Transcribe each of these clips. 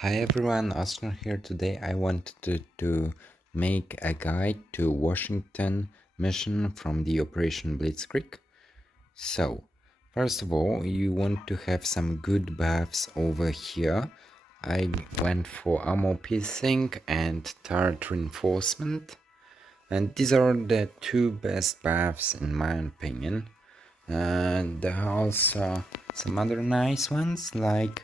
Hi everyone, Oscar here. Today I wanted to make a guide to Washington mission from the Operation Blitzkrieg. So, first of all, you want to have some good buffs over here. I went for armor piercing and turret reinforcement. And these are the two best buffs in my opinion. And there are also some other nice ones, like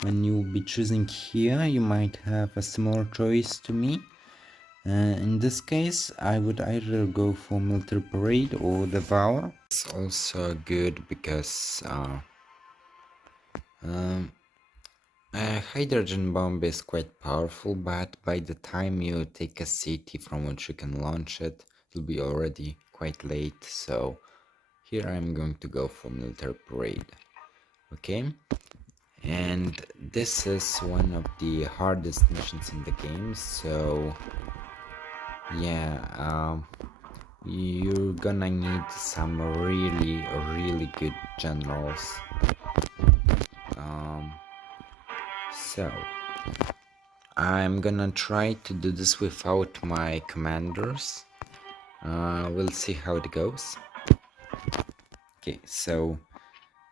when you'll be choosing here, you might have a similar choice to me. In this case, I would either go for Military Parade or Devour. It's also good because um, a hydrogen bomb is quite powerful, but by the time you take a city from which you can launch it, it'll be already quite late, so here I'm going to go for Military Parade. Okay, and this is one of the hardest missions in the game, so yeah, you're gonna need some really good generals. So I'm gonna try to do this without my commanders. We'll see how it goes. Okay, so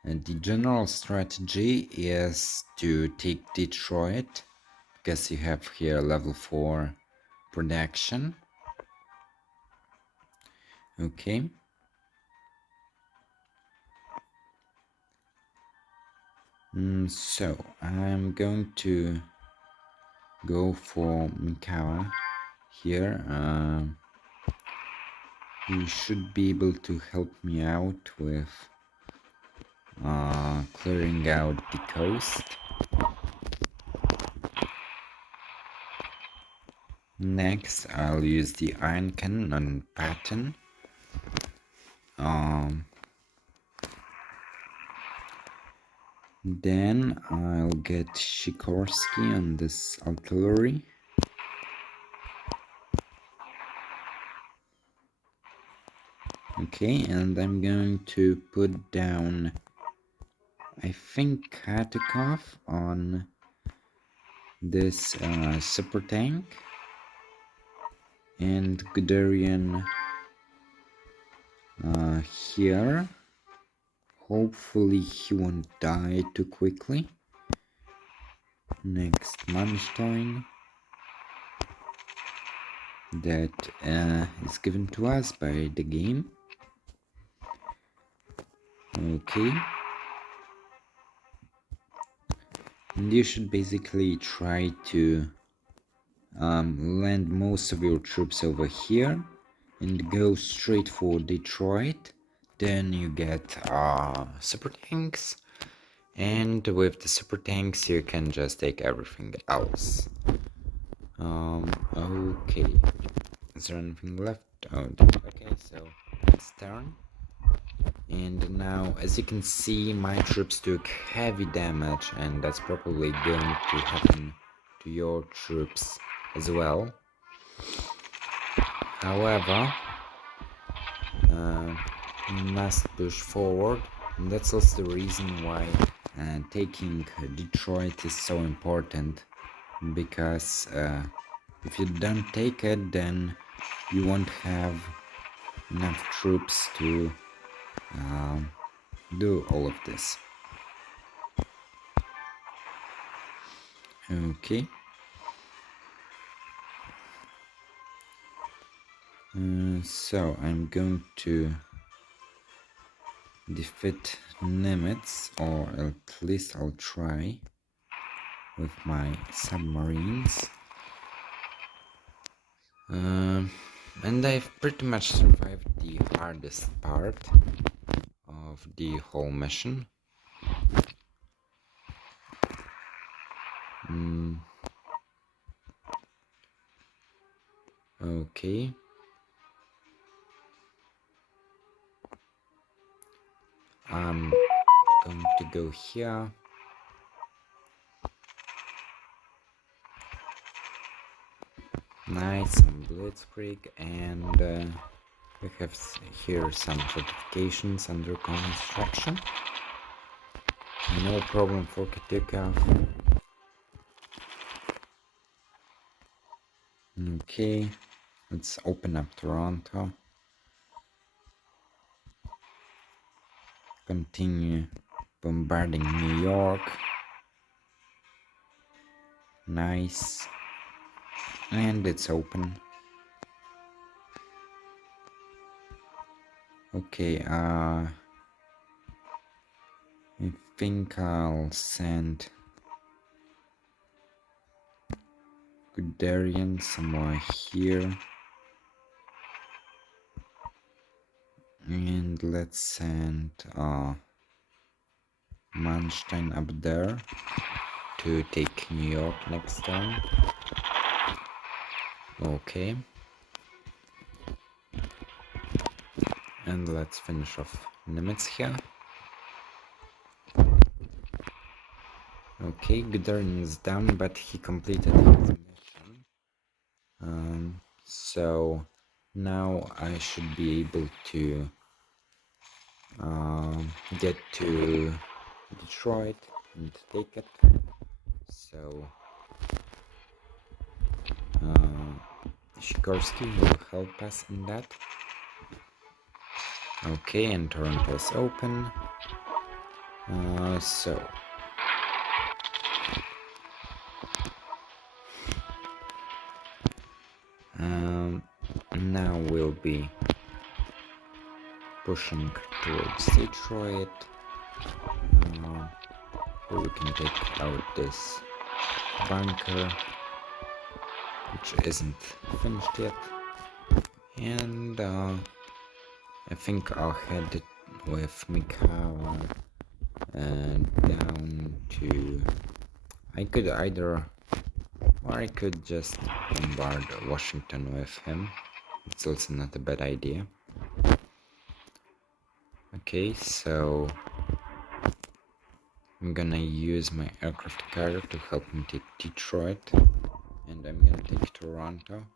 the general strategy is to take Detroit, because you have here level 4 production. Okay. So I'm going to go for Mikawa here. You should be able to help me out with clearing out the coast. Next, I'll use the iron cannon on Patton. Then I'll get Sikorsky on this artillery. Okay, and I'm going to put down, I think, Katikov on this super tank, and Guderian here. Hopefully he won't die too quickly. Next, Manstein, that is given to us by the game. Okay. And you should basically try to land most of your troops over here and go straight for Detroit. Then you get super tanks, and with the super tanks you can just take everything else. Okay, is there anything left? Oh, okay, so it's turn. And now, as you can see, my troops took heavy damage, and that's probably going to happen to your troops as well. However, we must push forward, and that's also the reason why taking Detroit is so important, because if you don't take it, then you won't have enough troops to do all of this. Okay. So I'm going to defeat Nimitz, or at least I'll try with my submarines. And I've pretty much survived the hardest part of the whole mission. Okay. I'm going to go here. Nice, some blitzkrieg, and we have here some fortifications under construction. No problem for Katyka. Okay, let's open up Toronto. Continue bombarding New York. Nice. And it's open. Okay, I think I'll send Guderian somewhere here. And let's send Manstein up there to take New York next time. Okay. And let's finish off Nimitz here. Okay, Guderian is down, but he completed his mission. So now I should be able to get to Detroit and take it. So Sikorsky will help us in that. Okay, and Toronto is open. Now we'll be pushing towards Detroit. We can take out this bunker, which isn't finished yet. And I think I'll head with Mikawa down to... I could either... or I could just bombard Washington with him. It's also not a bad idea. Okay, so I'm gonna use my aircraft carrier to help me take Detroit. And I'm gonna take Toronto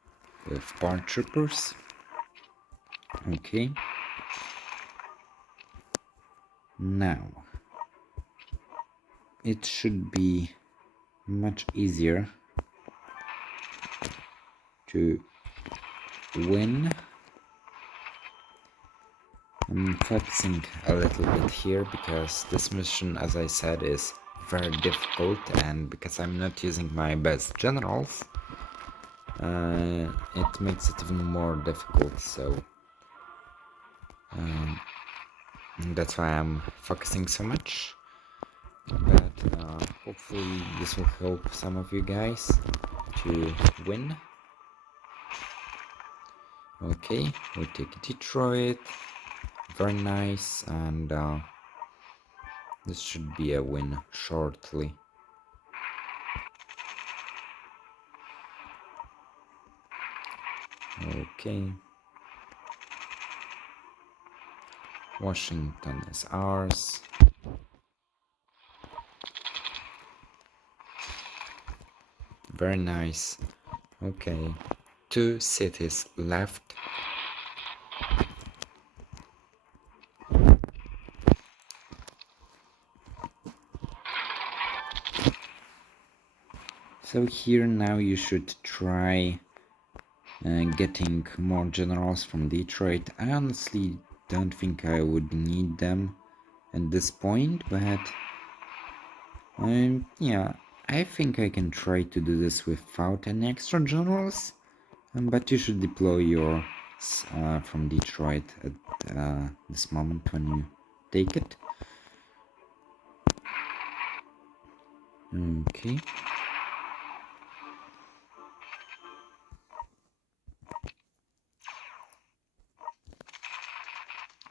with paratroopers. Okay. Now, it should be much easier to win. I'm focusing a little bit here because this mission, as I said, is very difficult, and because I'm not using my best generals, it makes it even more difficult, so that's why I'm focusing so much. But hopefully this will help some of you guys to win. Okay, we take Detroit. Very nice, and this should be a win shortly. Okay. Washington is ours. Very nice. Okay. 2 cities left. So here now you should try getting more generals from Detroit. I honestly don't think I would need them at this point, but yeah, I think I can try to do this without any extra generals. But you should deploy yours from Detroit at this moment when you take it. Okay.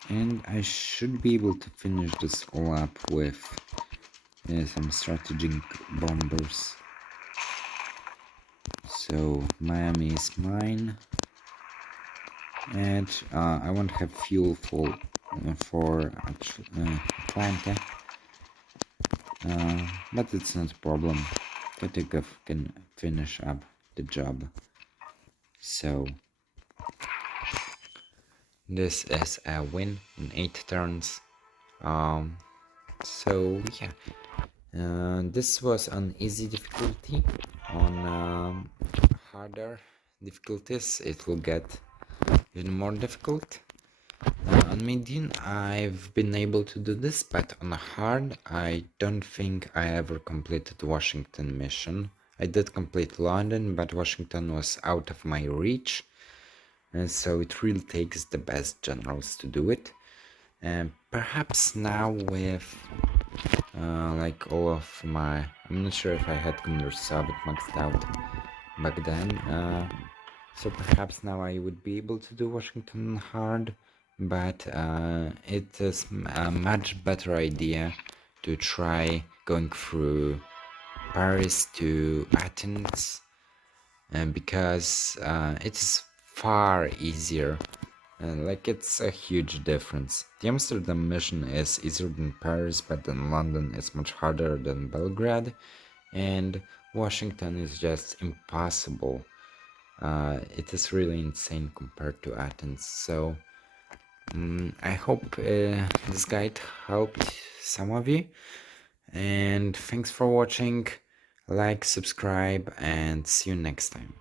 And I should be able to finish this all up with some strategic bombers. So Miami is mine, and I won't have fuel for Atlanta, but it's not a problem. Katikov can finish up the job. So this is a win in 8 turns. So yeah, this was on easy difficulty. On harder difficulties, it will get even more difficult. On medium, I've been able to do this, but on hard, I don't think I ever completed Washington mission. I did complete London, but Washington was out of my reach, and so it really takes the best generals to do it. And perhaps now with like all of my, I'm not sure if I had Commander Soviet maxed out back then, so perhaps now I would be able to do Washington hard, but it is a much better idea to try going through Paris to Athens, because it is far easier. Like, it's a huge difference. The Amsterdam mission is easier than Paris, but then London is much harder than Belgrade, and Washington is just impossible. It is really insane compared to Athens. So I hope this guide helped some of you, and thanks for watching. Like, subscribe, and see you next time.